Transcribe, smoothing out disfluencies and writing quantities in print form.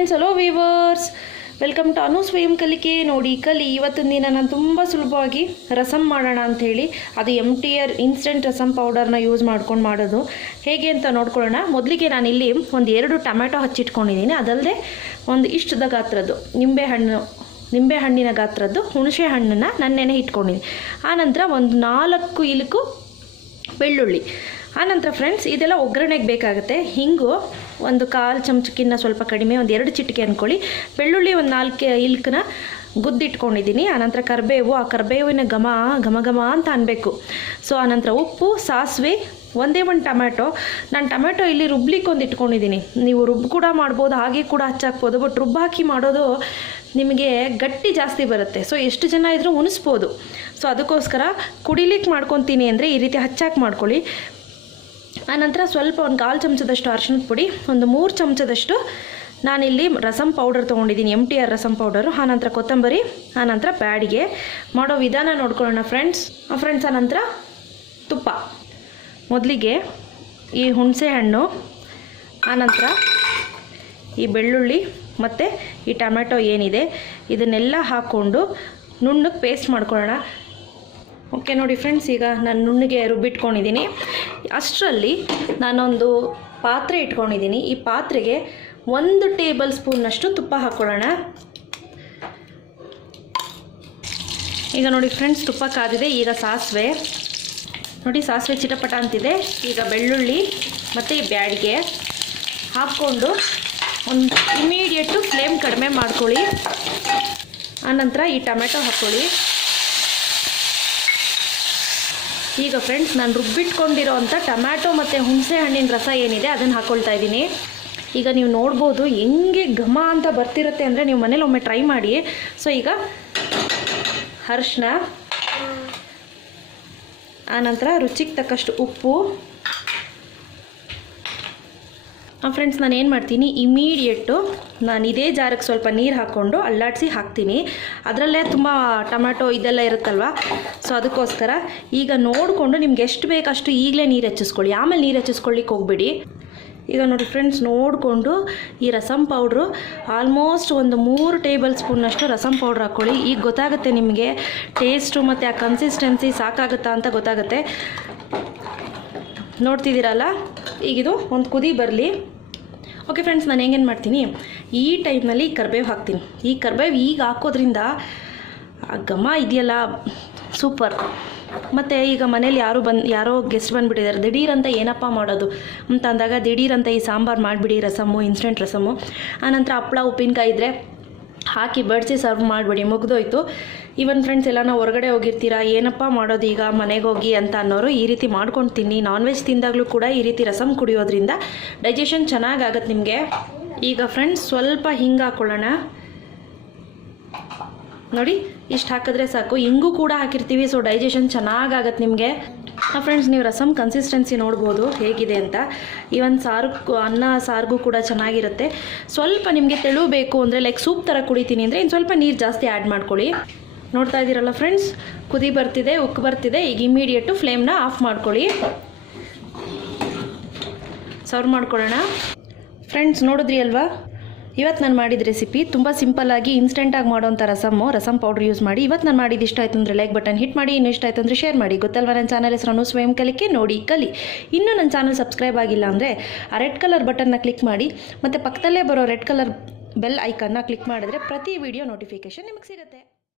Friends, hello viewers, welcome to Anu Swayam Kalike. ನೋಡಿ ಕಲಿ. ಇವತ್ತಿನ ದಿನ ನಾನು ತುಂಬ ಸುಲಭವಾಗಿ ರಸಮ್ ಮಾಡೋಣ ಅಂಥೇಳಿ, ಅದು MTR ಇನ್ಸ್ಟೆಂಟ್ ರಸಮ್ ಪೌಡರ್ನ ಯೂಸ್ ಮಾಡ್ಕೊಂಡು ಮಾಡೋದು ಹೇಗೆ ಅಂತ ನೋಡ್ಕೊಳ್ಳೋಣ. ಮೊದಲಿಗೆ ನಾನಿಲ್ಲಿ ಒಂದು 2 ಟೊಮ್ಯಾಟೊ ಹಚ್ಚಿಟ್ಕೊಂಡಿದ್ದೀನಿ. ಅದಲ್ಲದೆ ಒಂದು ಇಷ್ಟದ ಗಾತ್ರದ್ದು ನಿಂಬೆಹಣ್ಣಿನ ಗಾತ್ರದ್ದು ಹುಣಸೆ ಹಣ್ಣನ್ನು ನಾನು ನೆನೆ ಇಟ್ಕೊಂಡಿದ್ದೀನಿ. ಆನಂತರ ಒಂದು 4 ಇಲುಕು ಬೆಳ್ಳುಳ್ಳಿ. ಆನಂತರ ಫ್ರೆಂಡ್ಸ್, ಇದೆಲ್ಲ ಒಗ್ಗರಣೆಗೆ ಬೇಕಾಗುತ್ತೆ. ಹಿಂಗು ಒಂದು 1/4 ಚಮಚಕ್ಕಿಂತ ಸ್ವಲ್ಪ ಕಡಿಮೆ, ಒಂದು 2 ಚಿಟಿಕೆ ಅಂದ್ಕೊಳ್ಳಿ. ಬೆಳ್ಳುಳ್ಳಿ ಒಂದು 4 ಇಲ್ಕನ್ನ ಗುದ್ದಿಟ್ಕೊಂಡಿದ್ದೀನಿ. ಆನಂತರ ಕರಿಬೇವು, ಆ ಕರಿಬೇವಿನ ಘಮ ಅಂತ ಅನ್ನಬೇಕು. ಸೊ ಆನಂತರ ಉಪ್ಪು, ಸಾಸಿವೆ, ಒಂದೇ ಒಂದು ಟೊಮ್ಯಾಟೊ. ನಾನು ಟೊಮ್ಯಾಟೊ ಇಲ್ಲಿ ರುಬ್ಲಿಕ್ಕೆ ಒಂದು ಇಟ್ಕೊಂಡಿದ್ದೀನಿ. ನೀವು ರುಬ್ಬು ಕೂಡ ಮಾಡ್ಬೋದು, ಹಾಗೆ ಕೂಡ ಹಚ್ಚಾಕ್ಬೋದು. ಬಟ್ ರುಬ್ಬು ಹಾಕಿ ಮಾಡೋದು ನಿಮಗೆ ಗಟ್ಟಿ ಜಾಸ್ತಿ ಬರುತ್ತೆ. ಸೊ ಎಷ್ಟು ಜನ ಇದ್ರೂ ಉಣಿಸ್ಬೋದು. ಸೊ ಅದಕ್ಕೋಸ್ಕರ ಕುಡಿಲಿಕ್ಕೆ ಮಾಡ್ಕೊತೀನಿ ಅಂದರೆ ಈ ರೀತಿ ಹಚ್ಚಾಕಿ ಮಾಡ್ಕೊಳ್ಳಿ. ಆನಂತರ ಸ್ವಲ್ಪ ಒಂದು 1/4 ಚಮಚದಷ್ಟು ಅರಿಶಿಣದ ಪುಡಿ, ಒಂದು 3 ಚಮಚದಷ್ಟು ನಾನಿಲ್ಲಿ ರಸಮ್ ಪೌಡರ್ ತೊಗೊಂಡಿದ್ದೀನಿ, MTR ರಸಮ್ ಪೌಡರು. ಆನಂತರ ಕೊತ್ತಂಬರಿ, ಆನಂತರ ಬ್ಯಾಡಿಗೆ. ಮಾಡೋ ವಿಧಾನ ನೋಡ್ಕೊಳ್ಳೋಣ ಫ್ರೆಂಡ್ಸ್. ಆನಂತರ ತುಪ್ಪ. ಮೊದಲಿಗೆ ಈ ಹುಣಸೆ ಹಣ್ಣು, ಆನಂತರ ಈ ಬೆಳ್ಳುಳ್ಳಿ ಮತ್ತು ಈ ಟೊಮ್ಯಾಟೊ ಏನಿದೆ ಇದನ್ನೆಲ್ಲ ಹಾಕ್ಕೊಂಡು ನುಣ್ಣಗೆ ಪೇಸ್ಟ್ ಮಾಡ್ಕೊಳ್ಳೋಣ. ಓಕೆ ನೋಡಿ ಫ್ರೆಂಡ್ಸ್, ಈಗ ನಾನು ನುಣ್ಣಗೆ ರುಬ್ಬಿಟ್ಕೊಂಡಿದ್ದೀನಿ. ಅಷ್ಟರಲ್ಲಿ ನಾನೊಂದು ಪಾತ್ರೆ ಇಟ್ಕೊಂಡಿದ್ದೀನಿ. ಈ ಪಾತ್ರೆಗೆ 1 ಟೇಬಲ್ ಸ್ಪೂನ್ನಷ್ಟು ತುಪ್ಪ ಹಾಕ್ಕೊಳ್ಳೋಣ. ಈಗ ನೋಡಿ ಫ್ರೆಂಡ್ಸ್, ತುಪ್ಪ ಕಾದಿದೆ. ಈಗ ಸಾಸಿವೆ ನೋಡಿ, ಸಾಸಿವೆ ಚಿಟಪಟ ಅಂತಿದೆ. ಈಗ ಬೆಳ್ಳುಳ್ಳಿ ಮತ್ತು ಈ ಬ್ಯಾಡಿಗೆ ಹಾಕ್ಕೊಂಡು ಒಂದು ಇಮಿಡಿಯೇಟು ಫ್ಲೇಮ್ ಕಡಿಮೆ ಮಾಡ್ಕೊಳ್ಳಿ. ಆನಂತರ ಈ ಟೊಮ್ಯಾಟೊ ಹಾಕ್ಕೊಳ್ಳಿ. ಈಗ ಫ್ರೆಂಡ್ಸ್, ನಾನು ರುಬ್ಬಿಟ್ಕೊಂಡಿರೋ ಅಂಥ ಟೊಮ್ಯಾಟೊ ಮತ್ತು ಹುಣಸೆ ಹಣ್ಣಿನ ರಸ ಏನಿದೆ ಅದನ್ನು ಹಾಕ್ಕೊಳ್ತಾ ಇದ್ದೀನಿ. ಈಗ ನೀವು ನೋಡ್ಬೋದು ಹೆಂಗೆ ಘಮ ಅಂತ ಬರ್ತಿರುತ್ತೆ ಅಂದರೆ, ನೀವು ಮನೇಲಿ ಒಮ್ಮೆ ಟ್ರೈ ಮಾಡಿ. ಸೊ ಈಗ ಅರಿಶಿನ, ಆನಂತರ ರುಚಿಗೆ ತಕ್ಕಷ್ಟು ಉಪ್ಪು. ಫ್ರೆಂಡ್ಸ್, ನಾನು ಏನು ಮಾಡ್ತೀನಿ, ಇಮಿಡಿಯೇಟು ನಾನು ಇದೇ ಜಾರಕ್ಕೆ ಸ್ವಲ್ಪ ನೀರು ಹಾಕ್ಕೊಂಡು ಅಲ್ಲಾಡಿಸಿ ಹಾಕ್ತೀನಿ. ಅದರಲ್ಲೇ ತುಂಬ ಟೊಮ್ಯಾಟೊ ಇದೆಲ್ಲ ಇರುತ್ತಲ್ವ. ಸೊ ಅದಕ್ಕೋಸ್ಕರ ಈಗ ನೋಡಿಕೊಂಡು ನಿಮ್ಗೆ ಎಷ್ಟು ಬೇಕಷ್ಟು ಈಗಲೇ ನೀರು ಹೆಚ್ಚಿಸ್ಕೊಳ್ಳಿ, ಆಮೇಲೆ ನೀರು ಹೆಚ್ಚಿಸ್ಕೊಳ್ಳಿಕ್ಕೆ ಹೋಗ್ಬೇಡಿ. ಈಗ ನೋಡಿ ಫ್ರೆಂಡ್ಸ್, ನೋಡಿಕೊಂಡು ಈ ರಸಮ್ ಪೌಡ್ರು ಆಲ್ಮೋಸ್ಟ್ ಒಂದು 3 ಟೇಬಲ್ ಸ್ಪೂನ್ನಷ್ಟು ರಸಮ್ ಪೌಡ್ರ್ ಹಾಕ್ಕೊಳ್ಳಿ. ಈಗ ಗೊತ್ತಾಗುತ್ತೆ ನಿಮಗೆ ಟೇಸ್ಟು ಮತ್ತು ಆ ಕನ್ಸಿಸ್ಟೆನ್ಸಿ ಸಾಕಾಗುತ್ತಾ ಅಂತ ಗೊತ್ತಾಗುತ್ತೆ. ನೋಡ್ತಿದ್ದೀರಲ್ಲ, ಈಗಿದು ಒಂದು ಕುದಿ ಬರಲಿ. ಓಕೆ ಫ್ರೆಂಡ್ಸ್, ನಾನು ಹೆಂಗೇನು ಮಾಡ್ತೀನಿ, ಈ ಟೈಮ್ನಲ್ಲಿ ಕರಿಬೇವು ಹಾಕ್ತೀನಿ. ಈ ಕರಿಬೇವು ಈಗ ಹಾಕೋದ್ರಿಂದ ಆ ಘಮ ಇದೆಯಲ್ಲ, ಸೂಪರ್. ಮತ್ತು ಈಗ ಮನೇಲಿ ಯಾರೋ ಗೆಸ್ಟ್ ಬಂದುಬಿಟ್ಟಿದ್ದಾರೆ, ದಿಢೀರಂತ ಏನಪ್ಪ ಮಾಡೋದು ಅಂತ ಅಂದಾಗ ದಿಢೀರಂತ ಈ ಸಾಂಬಾರು ಮಾಡಿಬಿಡಿ, ರಸಮ್ಮು, ಇನ್ಸ್ಟೆಂಟ್ ರಸಮ್ಮು. ಆನಂತರ ಹಪ್ಪಳ ಉಪ್ಪಿನಕಾಯಿ ಇದ್ದರೆ ಹಾಕಿ ಬಡಿಸಿ ಸರ್ವ್ ಮಾಡಿಬಿಡಿ, ಮುಗಿದೋಯ್ತು. ಈವನ್ ಫ್ರೆಂಡ್ಸ್, ಎಲ್ಲ ನಾವು ಹೊರಗಡೆ ಹೋಗಿರ್ತೀರಾ, ಏನಪ್ಪ ಮಾಡೋದು ಈಗ ಮನೆಗೆ ಹೋಗಿ ಅಂತ ಅನ್ನೋರು ಈ ರೀತಿ ಮಾಡ್ಕೊಂಡು ತಿನ್ನಿ. ನಾನ್ ವೆಜ್ ತಿಂದಾಗಲೂ ಕೂಡ ಈ ರೀತಿ ರಸಮ್ ಕುಡಿಯೋದ್ರಿಂದ ಡೈಜೆಷನ್ ಚೆನ್ನಾಗಾಗತ್ತೆ ನಿಮಗೆ. ಈಗ ಫ್ರೆಂಡ್ಸ್, ಸ್ವಲ್ಪ ಹಿಂಗೆ ಹಾಕ್ಕೊಳ್ಳೋಣ. ನೋಡಿ, ಇಷ್ಟು ಹಾಕಿದ್ರೆ ಸಾಕು. ಹಿಂಗೂ ಕೂಡ ಹಾಕಿರ್ತೀವಿ, ಸೊ ಡೈಜೆಷನ್ ಚೆನ್ನಾಗಾಗತ್ತೆ ನಿಮಗೆ. ಫ್ರೆಂಡ್ಸ್, ನೀವು ರಸಮ್ ಕನ್ಸಿಸ್ಟೆನ್ಸಿ ನೋಡ್ಬೋದು ಹೇಗಿದೆ ಅಂತ. ಈವನ್ ಅನ್ನ ಸಾರಿಗೂ ಕೂಡ ಚೆನ್ನಾಗಿರುತ್ತೆ. ಸ್ವಲ್ಪ ನಿಮಗೆ ತೆಳು ಬೇಕು ಅಂದರೆ, ಲೈಕ್ ಸೂಪ್ ಥರ ಕುಡಿತೀನಿ ಅಂದರೆ ಇನ್ನು ಸ್ವಲ್ಪ ನೀರು ಜಾಸ್ತಿ ಆ್ಯಡ್ ಮಾಡ್ಕೊಳ್ಳಿ. ನೋಡ್ತಾ ಇದ್ದೀರಲ್ಲ ಫ್ರೆಂಡ್ಸ್, ಕುದಿ ಬರ್ತಿದೆ, ಉಕ್ಕು ಬರ್ತಿದೆ. ಈಗ ಇಮಿಡಿಯೇಟು ಫ್ಲೇಮ್ನ ಆಫ್ ಮಾಡ್ಕೊಳ್ಳಿ. ಸರ್ವ್ ಮಾಡ್ಕೊಳ್ಳೋಣ. ಫ್ರೆಂಡ್ಸ್, ನೋಡಿದ್ರಿ ಅಲ್ವಾ, ಇವತ್ತು ನಾನು ಮಾಡಿದ ರೆಸಿಪಿ ತುಂಬ ಸಿಂಪಲ್ಲಾಗಿ ಇನ್ಸ್ಟೆಂಟಾಗಿ ಮಾಡೋಂಥ ರಸಮ್ ಪೌಡ್ರ್ ಯೂಸ್ ಮಾಡಿ. ಇವತ್ತು ನಾನು ಮಾಡಿದ್ದು ಇಷ್ಟ ಆಯಿತು ಅಂದರೆ ಲೈಕ್ ಬಟನ್ ಹಿಟ್ ಮಾಡಿ, ಇನ್ನೂ ಇಷ್ಟ ಆಯಿತು ಅಂದರೆ ಶೇರ್ ಮಾಡಿ. ಗೊತ್ತಲ್ವ, ನನ್ನ ಚಾನಲ್ ಹೆಸರು ಅನು ಸ್ವಯಂ ಕಲಿಕೆ. ನೋಡಿ ಕಲಿ. ಇನ್ನೂ ನನ್ನ ಚಾನಲ್ ಸಬ್ಸ್ಕ್ರೈಬ್ ಆಗಿಲ್ಲ ಅಂದರೆ ಆ ರೆಡ್ ಕಲರ್ ಬಟನ್ನ ಕ್ಲಿಕ್ ಮಾಡಿ, ಮತ್ತು ಪಕ್ಕದಲ್ಲೇ ಬರೋ ರೆಡ್ ಕಲರ್ ಬೆಲ್ ಐಕನ್ನ ಕ್ಲಿಕ್ ಮಾಡಿದ್ರೆ ಪ್ರತಿ ವಿಡಿಯೋ ನೋಟಿಫಿಕೇಷನ್ ನಿಮಗೆ ಸಿಗುತ್ತೆ.